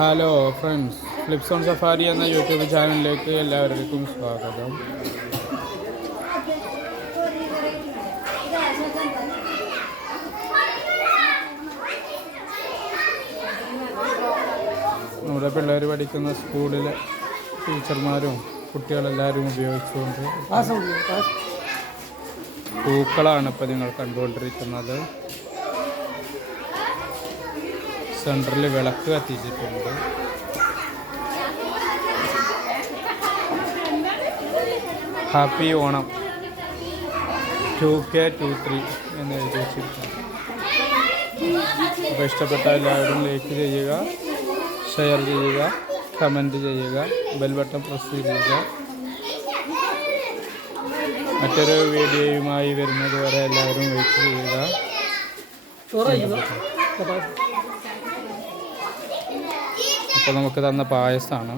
Hello friends flips on safari എന്ന YouTube ചാനലിലേക്ക് എല്ലാവർക്കും സ്വാഗതം. നമ്മുടെ പിള്ളേർ പഠിക്കുന്ന സ്കൂളിലെ ടീച്ചർമാരും കുട്ടികളെല്ലാവരും ഉപയോഗിച്ചുകൊണ്ട് പൂക്കളാണ് ഇപ്പോൾ നിങ്ങൾ കണ്ടുകൊണ്ടിരിക്കുന്നത്. സെന്ററിൽ വിളക്ക് കത്തിച്ചിട്ടുണ്ട്. Happy Onam. Two K two three എന്ന് എഴുതി അപ്പോൾ ഇഷ്ടപ്പെട്ട എല്ലാവരും ലൈക്ക് ചെയ്യുക ഷെയർ ചെയ്യുക കമന്റ് ചെയ്യുക ബെൽ ബട്ടൺ പ്രസ് ചെയ്യുക. മറ്റൊരു വീഡിയോയുമായി വരുന്നത് വരെ എല്ലാവരും വെയിറ്റ് ചെയ്യുക. അപ്പോൾ നമുക്ക് തന്ന പായസമാണ്.